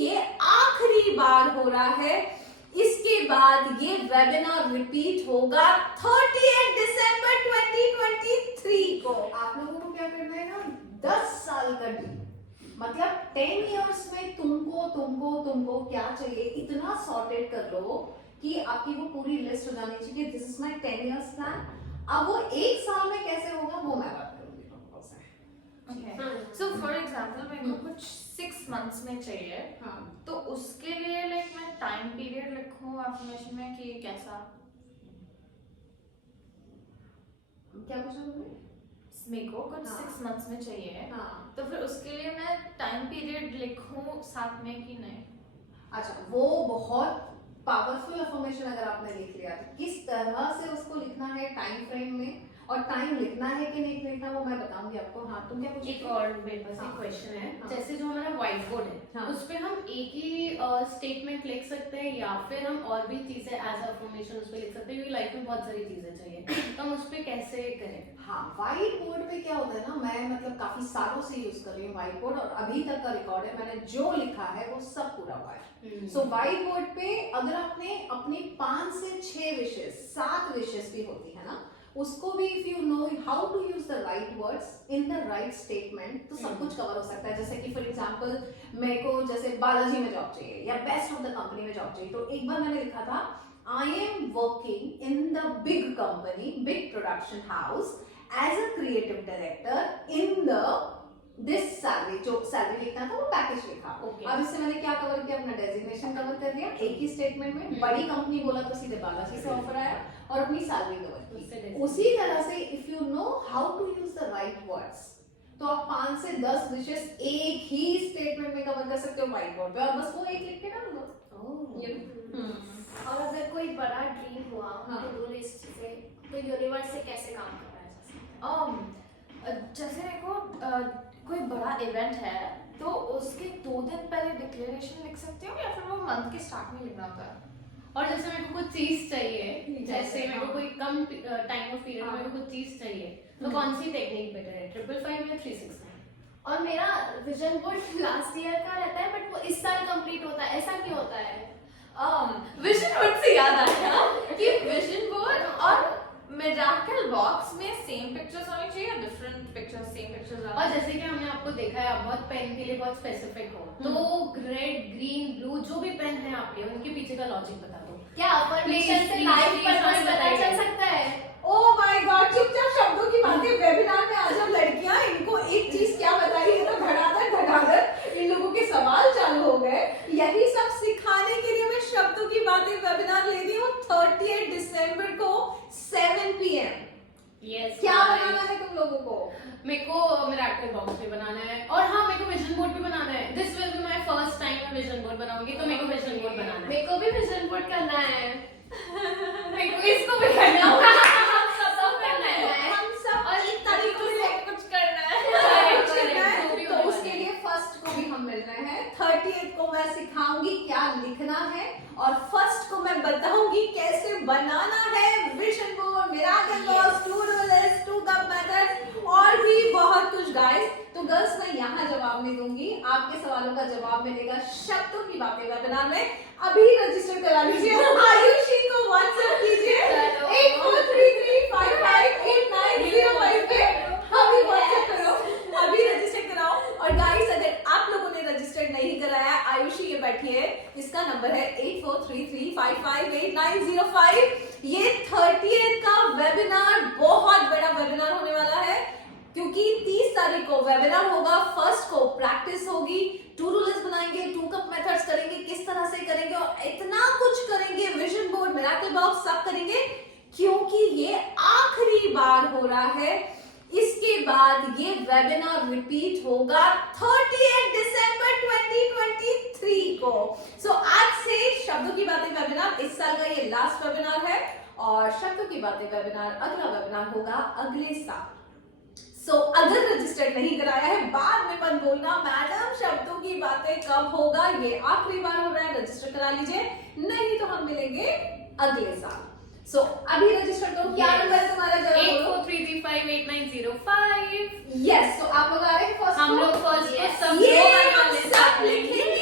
ये आखिरी बार हो रहा है। इसके बाद ये वेबिनार रिपीट होगा 38 दिसंबर 2023 को। आप लोगों को क्या करना है ना, 10 साल का ड्रीम, मतलब 10 इयर्स में तुमको क्या चाहिए इतना सॉर्टेड कर लो कि आपकी वो पूरी लिस्ट हो जानी चाहिए। This is my 10 years plan. अब वो एक साल में कैसे होगा वो मैं बात करूंगी तुमको से। Okay. So for example, मेरे को कुछ 6 months में चाहिए, हाँ, तो उसके लिए लाइक मैं टाइम पीरियड लिखूं एफर्मेशन में कि कैसा? क्या पूछा तुमने? मेरे को कुछ हाँ. 6 months में चाहिए, हाँ, तो फिर उसके लिए मैं टाइम पीरियड लिखूं साथ में कि नहीं? अच्छा, वो बहुत पावरफुल अफर्मेशन अगर आपने लिख लिया तो किस तरह से उसको लिखना है टाइम फ्रेम में, और टाइम लिखना है कि नहीं लिखना वो मैं बताऊंगी आपको। हाँ, तुम क्या पूछ रही एक थी? और मेरे पास हाँ। एक क्वेश्चन है। हाँ। जैसे जो हमारा व्हाइट बोर्ड है, हाँ। उस पे हम एक ही स्टेटमेंट लिख सकते हैं या फिर हम और भी चीजें एज अफर्मेशन उस पे लिख सकते हैं, क्योंकि लाइफ में बहुत सारी चीजें चाहिए, तो हम उस पे कैसे करें? हाँ, व्हाइट बोर्ड पे क्या होता है ना, मैं मतलब काफी सालों से यूज कर रही हूँ व्हाइट बोर्ड, और अभी तक का रिकॉर्ड है, मैंने जो लिखा है वो सब पूरा हुआ है। सो व्हाइट बोर्ड पे अगर आपने अपनी 5 से 6 विशेस, 7 विशेस भी होती है ना, उसको भी if you know how to use the right words in the right statement तो सब कुछ कवर हो सकता है। जैसे कि फॉर एग्जांपल मेरे को जैसे बालाजी में जॉब चाहिए या बेस्ट ऑफ द कंपनी में जॉब चाहिए, तो एक बार मैंने लिखा था I am working in the big company, big production house as a creative director in the this salary, जो सैलरी लिखना था वो पैकेज लिखा। Okay. अब इससे मैंने क्या कवर किया, अपना डेजिग्नेशन कवर कर दिया एक ही स्टेटमेंट में। बड़ी कंपनी बोला तो सीधे बालाजी से ऑफर आया और अपनी सैलरी कवर की। उसी तरह से if you know how to use the right words तो आप 5 से 10 विशेस एक ही स्टेटमेंट में कवर कर सकते हो व्हाइट बोर्ड पे, और बस वो एक लिख के डाल दो। और अगर कोई बड़ा ड्रीम हुआ हाँ. टू डू लिस्ट से, तो यूनिवर्स से कैसे काम कराया जा सकता है? जैसे मेरे को कोई बड़ा इवेंट है तो उसके 2 दिन पहले डिक्लेरेशन लिख सकती हूँ, या फिर वो मंथ के स्टार्ट में लिखना होता है? और जैसे मेरे को कुछ चीज चाहिए, जैसे मेरे को हाँ. कोई कम टाइम ऑफ पीरियड में मेरे को कुछ चीज चाहिए, तो कौन सी टेक्निक बेटर है, 555 या 369? और मेरा विजन बोर्ड लास्ट ईयर का रहता है बट वो इस साल कंप्लीट होता है, ऐसा क्यों होता है? विजन बोर्ड से याद आया कि विजन बोर्ड और मिरेकल बॉक्स में सेम पिक्चर्स होनी चाहिए, डिफरेंट पिक्चर्स सेम पिक्चर्स? और जैसे कि हमने आपको देखा है, आप बहुत पेन के लिए बहुत स्पेसिफिक हो, तो रेड, ग्रीन, ब्लू जो भी पेन है आपके, उनके पीछे का लॉजिक बता दो। क्या अफर्मेशन से Please, लाइफ please, पर please, पता बताइए। चल सकता है? ओ माय गॉड, चुपचाप शब्दों की बातें वेबिनार में आ जाओ लड़कियां। इनको एक चीज क्या बताई है, तो धड़ाधड़ इन लोगों के सवाल चालू हो गए। यही सब सिखाने के लिए मैं शब्दों की बातें वेबिनार ले रही हूँ 38 दिसंबर को 7 PM। यस, क्या बनाना है तुम लोगों को? मेरे को मिरेकल बॉक्स पे बनाना है, और हाँ मेरे को विजन बोर्ड पे बनाना है। This will be my first time मैं विजन बोर्ड बनाऊंगी, तो मेरे को विजन बोर्ड बनाना है। मेरे को भी विजन बोर्ड करना है। मेरे को इसको भी करना है। सब करना है। हम सब और एक तरीके से कुछ करना है। correct correct, है। जो भी तो होने उसके वाला है। लिए फर्स्ट को भी हम मिल रहे हैं, 38 को मैं सिखाऊंगी क्या लिखना है, और फर्स्ट को मैं बताऊंगी कैसे बनाना है vision board, miracle box, to do list, 2 cup method और भी बहुत कुछ गाइस। तो गर्ल्स मैं यहाँ जवाब नहीं दूंगी, आपके सवालों का जवाब मिलेगा शब्दों की बातें वेबिनार में। अभी रजिस्टर करा लीजिए, आयुषी को व्हाट्सएप कीजिए 8433558905 पे। अभी व्हाट्सएप करो, अभी रजिस्टर कराओ। और गाइस अगर आप लोगों ने रजिस्टर नहीं कराया, आयुषी ये बैठी है, इसका नंबर है 8433558905। ये 38 का वेबिनार बहुत बड़ा वेबिनार होने वाला है, क्योंकि 30 तारीख को वेबिनार होगा, फर्स्ट को प्रैक्टिस होगी, टू डू लिस्ट बनाएंगे, 2 कप मेथड्स करेंगे, किस तरह से करेंगे, और इतना कुछ करेंगे, विजन बोर्ड, मिरेकल बॉक्स सब करेंगे, क्योंकि ये आखिरी बार हो रहा है। इसके बाद ये वेबिनार रिपीट होगा 38 दिसंबर 2023 को। सो आज से शब्दों की बातें वेबिनार, इस साल का ये लास्ट वेबिनार है, और शब्दों की बातें वेबिनार, अगला वेबिनार होगा अगले साल। सो अगर रजिस्टर नहीं कराया है, बाद में मत बोलना मैडम शब्दों की बातें कब होगा, ये आखिरी बार हो रहा है, रजिस्टर करा लीजिए, नहीं तो हम मिलेंगे अगले साल। सो अभी रजिस्टर करो। क्या नंबर है तुम्हारा, जरा बोलो। 8433558905। यस, तो आप लोग आ रहे हैं फर्स्ट? हम लोग फर्स्ट Yes. सब ये लोग आने हम वाले सब हैं। लिखेंगे